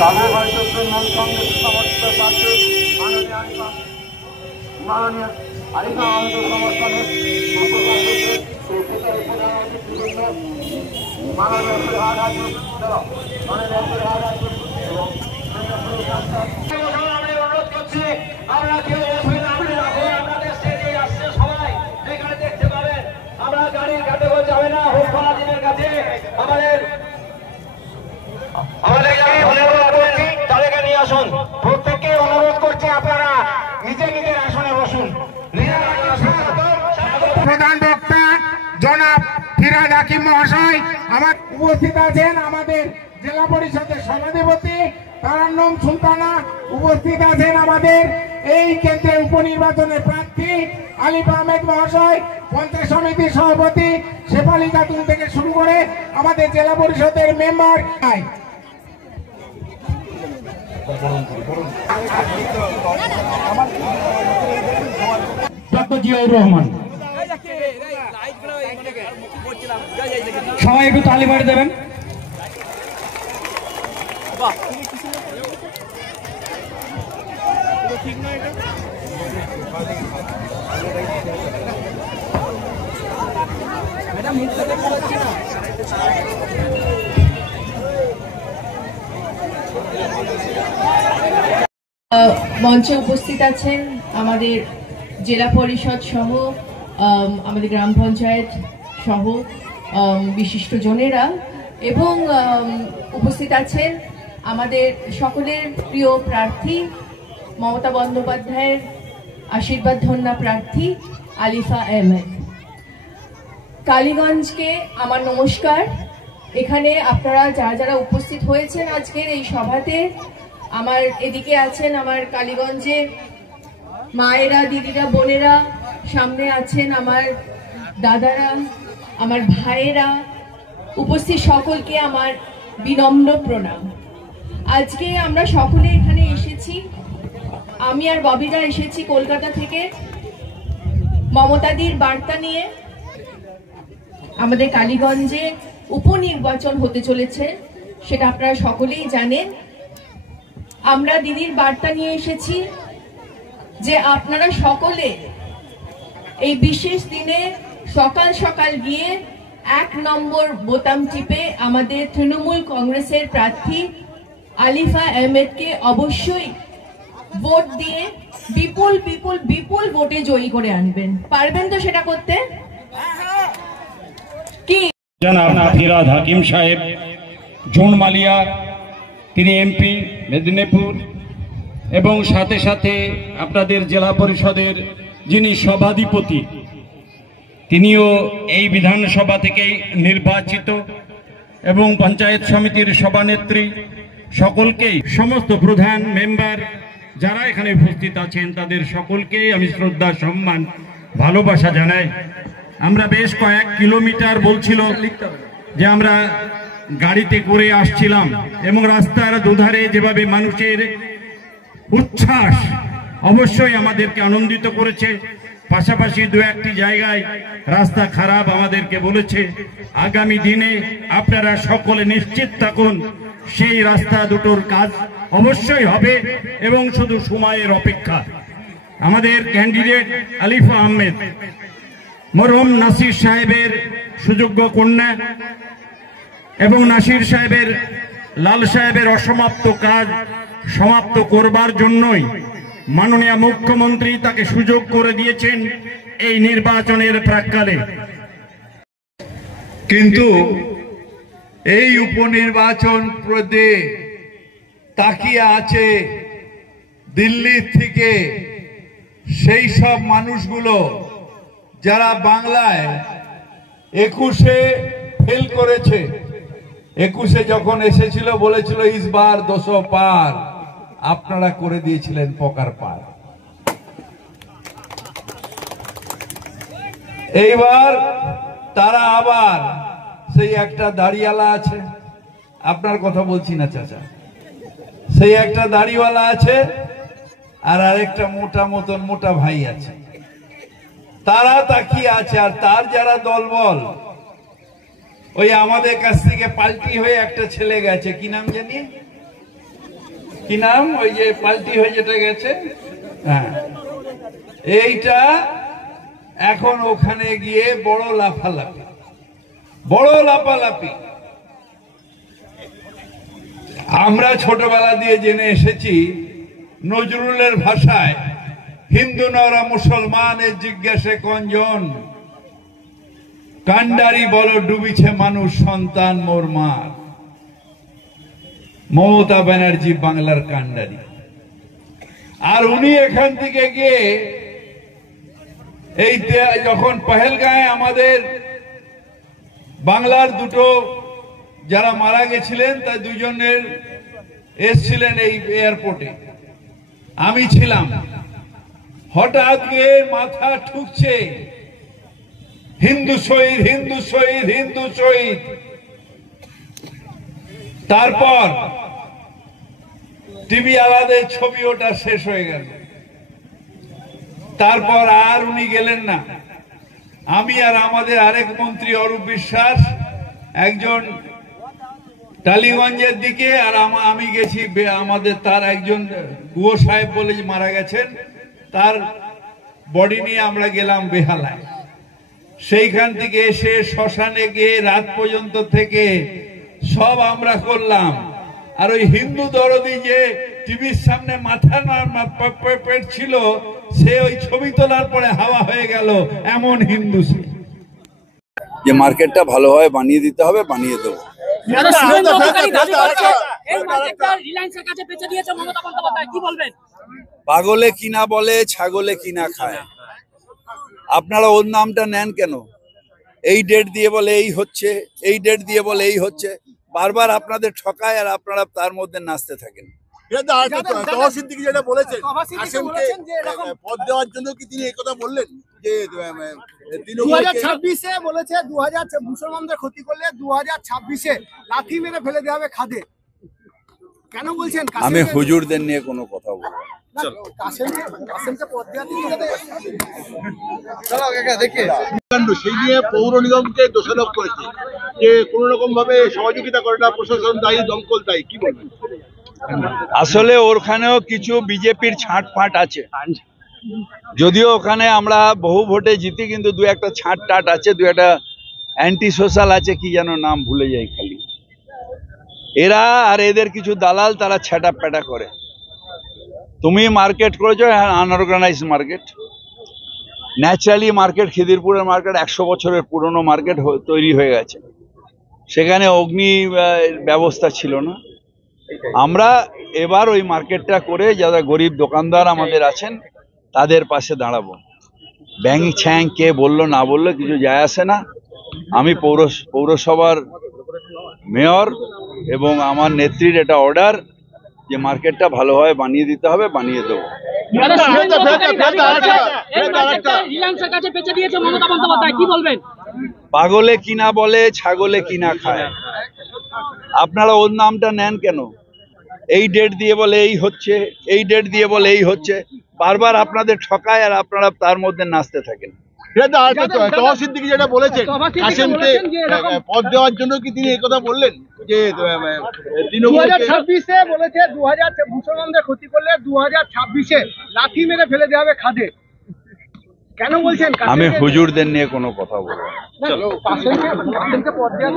তাদের হয়তো তৃণমূল কংগ্রেস সমর্থিত প্রার্থী মাননীয় আরিফা আহমেদের সমর্থনে মাননীয় ফিরহাদ হাকিম মাননীয় ফিরহাদ হাকিম আমি অনুরোধ করছি আমরা কেউ আপনাদের স্টেজে আসছে সবাই এখানে দেখতে পাবেন। আমরা গাড়ির কাছে যাবে না হোসলা দিনের কাছে আমাদের তাদেরকে নিয়ে আসুন। প্রত্যেককে অনুরোধ করছি আপনারা নিজের নিজের আসনে বসুন। প্রধান বক্তা জনাব ফিরহাদ হাকিম মহাশয় আমার উপস্থিত আছেন। আমাদের জেলা পরিষদের সভাধিপতি তারান্নম সুলতানা উপস্থিত আছেন। আমাদের এই কেন্দ্রের উপনির্বাচনের প্রার্থী আলিফ আহমেদ মহাশয়, পঞ্চায়েত সমিতির সভাপতি শেফালি খাতুন থেকে শুরু করে আমাদের জেলা পরিষদের মেম্বার ডক্টর জিয়াউর রহমান। সবাই একটু তালি বাড়ি দেবেন। মঞ্চে উপস্থিত আছেন আমাদের জেলা পরিষদ সহ আমাদের গ্রাম পঞ্চায়েত সহ বিশিষ্ট জনেরা এবং উপস্থিত আছেন আমাদের সকলের প্রিয় প্রার্থী মমতা বন্দ্যোপাধ্যায়ের আশীর্বাদ ধন্যা প্রার্থী আলিফা আহমেদ। কালীগঞ্জকে আমার নমস্কার। এখানে আপনারা যারা যারা উপস্থিত হয়েছেন আজকের এই সভাতে, আমার এদিকে আছেন আমার কালীগঞ্জের মায়েরা, দিদিরা, বোনেরা, সামনে আছেন আমার দাদারা, আমার ভাইয়েরা, উপস্থিত সকলকে আমার বিনম্র প্রণাম। আজকে আমরা সকলে এখানে এসেছি, আমি আর ববিরা এসেছি কলকাতা থেকে মমতাদির বার্তা নিয়ে। আমাদের কালীগঞ্জে উপনির্বাচন হতে চলেছে, সেটা আপনারা সকলেই জানেন। আমরা দিদির বার্তা নিয়ে এসেছি যে আপনারা সকলে এই বিশেষ দিনে সকাল সকাল গিয়ে 1 নম্বর বোতাম টিপে আমাদের তৃণমূল কংগ্রেসের প্রার্থী আলিফা আহমেদকে অবশ্যই ভোট দিয়ে বিপুল বিপুল বিপুল ভোটে জয়ী করে আনবেন। পারবেন তো সেটা করতে? কি জনাব ফিরহাদ হাকিম সাহেব জোনমালিয়া, তিনি এমপি মেদিনীপুর, এবং সাথে সাথে আপনাদের জেলা পরিষদের যিনি সভাধিপতি তিনিও এই বিধানসভা থেকেই নির্বাচিত, এবং পঞ্চায়েত সমিতির সভানেত্রী, সকলকেই সমস্ত প্রধান মেম্বার যারা এখানে উপস্থিত আছেন তাদের সকলকেই আমি শ্রদ্ধা, সম্মান, ভালোবাসা জানাই। আমরা বেশ কয়েক কিলোমিটার বলছিল যে আমরা গাড়িতে করে আসছিলাম, এবং রাস্তার দুধারে যেভাবে মানুষের উচ্ছ্বাস অবশ্যই আমাদেরকে আনন্দিত করেছে। পাশাপাশি 2-1টি জায়গায় রাস্তা খারাপ আমাদেরকে বলেছে। আগামী দিনে আপনারা সকলে নিশ্চিত থাকুন সেই রাস্তা দুটোর কাজ অবশ্যই হবে, এবং শুধু সময়ের অপেক্ষা। আমাদের ক্যান্ডিডেট আলিফা আহমেদ মরহুম নাসির সাহেবের সুযোগ্য কন্যা, এবং নাসির সাহেবের, লাল সাহেবের অসমাপ্ত কাজ সমাপ্ত করবার জন্যই মাননীয় মুখ্যমন্ত্রী তাকে সুযোগ করে দিয়েছেন এই নির্বাচনের প্রাক্কালে। কিন্তু এই উপনির্বাচন পদে তাকিয়ে আছে দিল্লি থেকে সেই সব মানুষগুলো যারা বাংলায় 21-এ ফেল করেছে। 21-এ যখন এসেছিল বলেছিল ইসবার 200 পার, আপনারা করে দিয়েছিলেন পকার পার। এইবার তারা আবার সেই একটা দাড়িওয়ালা আছে, আপনার কথা বলছি না চাচা, সেই একটা দাড়িওয়ালা আছে আর আরেকটা মোটা মতন মোটা ভাই আছে, তারা তাকিয়ে আছে। আর তার যারা দলবল, ওই আমাদের কাছ থেকে পাল্টি হয়ে একটা ছেলে গেছে, কি নাম জানি, কি নাম ওই যে পাল্টি হয়ে যেটা গেছে, হ্যাঁ, এইটা এখন ওখানে গিয়ে বড় লাফালাফি। আমরা ছোটবেলা দিয়ে জেনে এসেছি নজরুলের ভাষায়, হিন্দু নরা মুসলমানের জিজ্ঞাসে কঞ্জন, কান্ডারি বলো ডুবিছে মানুষ সন্তান মোর মার। মমতা ব্যানার্জি বাংলার কান্ডারি। আর উনি এখান থেকে গিয়ে এই যখন পহেলগাঁয়ে আমাদের বাংলার দুটো যারা মারা গেছিলেন তার দুজনের এসছিলেন এই এয়ারপোর্টে, আমি ছিলাম। হঠাৎ গিয়ে মাথা ঠুকছে হিন্দু শহীদ, হিন্দু শহীদ, হিন্দু শহীদ। তারপর টিভি আলাদা ছবি ওটা শেষ হয়ে গেল। তারপর আর উনি গেলেন না। আমি আর আমাদের আরেক মন্ত্রী অরূপ বিশ্বাস একজন টালিগঞ্জের দিকে, আর আমি গেছি আমাদের তার একজন গুয়ো সাহেব বলে মারা গেছেন, তার বডি নিয়ে আমরা গেলাম বেহালায়। সেইখান থেকে এসে শ্মশানে গিয়ে রাত পর্যন্ত থেকে সব আমরা করলাম। আর ওই হিন্দু দরদি যে টিভির সামনে মাথা পেট ছিল, সে ওই ছবি তোলার পরে হাওয়া হয়ে গেল, এমন হিন্দু সে। যে মার্কেটটা ভালো হয় বানিয়ে দিতে হবে, বানিয়ে দেবো। পাগলে কিনা বলে, ছাগলে কিনা খায়। আপনারা ওর নামটা নেন কেন? এই ডেট দিয়ে বলে এই হচ্ছে, এই ডেট দিয়ে বলে এই হচ্ছে, বারবার আপনাদের ঠকায় আর আপনারা তার মধ্যে নাচতে থাকেন। যেটা বলেছেন পদ দেওয়ার জন্য কি তিনি এই কথা বললেন যে 2026-এ বলেছে 2000 মুসলমানদের ক্ষতি করলে 2026-এ লাঠি মেরে ফেলে দেওয়া হবে খাদে? কেন বলছেন? আমি হুজুরদের নিয়ে কোনো কথা বলবো না। সেই নিয়ে পৌর নিগমকে দোষারোপ করেছে যে কোন রকম ভাবে সহযোগিতা করে না, প্রশাসন দায়ী, দমকল দায়ী, কি বলবেন? আসলে ওখানেও কিছু বিজেপির ছাঁটফাঁট আছে, যদিও ওখানে আমরা বহু ভোটে জিতি, কিন্তু দু একটা ছাঁটটাট আছে, দু একটা অ্যান্টি সোশ্যাল আছে, কি যেন নাম ভুলে যাই খালি। এরা আর এদের কিছু দালাল, তারা ছ্যাটা প্যাটা করে। তুমি মার্কেট করেছো আনঅর্গানাইজ মার্কেট, ন্যাচারালি মার্কেট, খিদিরপুরের মার্কেট 100 বছরের পুরনো মার্কেট তৈরি হয়ে গেছে, সেখানে অগ্নি ব্যবস্থা ছিল না। আমরা এবার ওই মার্কেটটা করে যারা গরিব দোকানদার আমাদের আছেন তাদের পাশে দাঁড়াবো। ব্যাং ছ্যাং কে বললো না বললো কিছু যায় আসে না। আমি পৌরসভার মেয়র এবং আমার নেত্রীর এটা অর্ডার যে মার্কেটটা ভালোভাবে বানিয়ে দিতে হবে, বানিয়ে দেবো। পাগলে কিনা বলে, ছাগলে কিনা খায়। আপনারা ওর নামটা নেন কেন? এই ডেট দিয়ে বলে এই হচ্ছে, এই ডেট দিয়ে বলে এই হচ্ছে, বারবার আপনাদের ঠকায় আর আপনারা তার মধ্যে নাচতে থাকেন। যেটা বলেছেন কাসেমকে পদ দেওয়ার জন্য কি তিনি এই কথা বললেন যে 2026-এ বলেছে 2000 মুসলমানদের ক্ষতি করলে 2026-এ লাঠি মেরে ফেলে দেওয়া হবে খাদে? কেন বলছেন? আমি হুজুরদের নিয়ে কোনো কথা বলবো না। পদ দেওয়া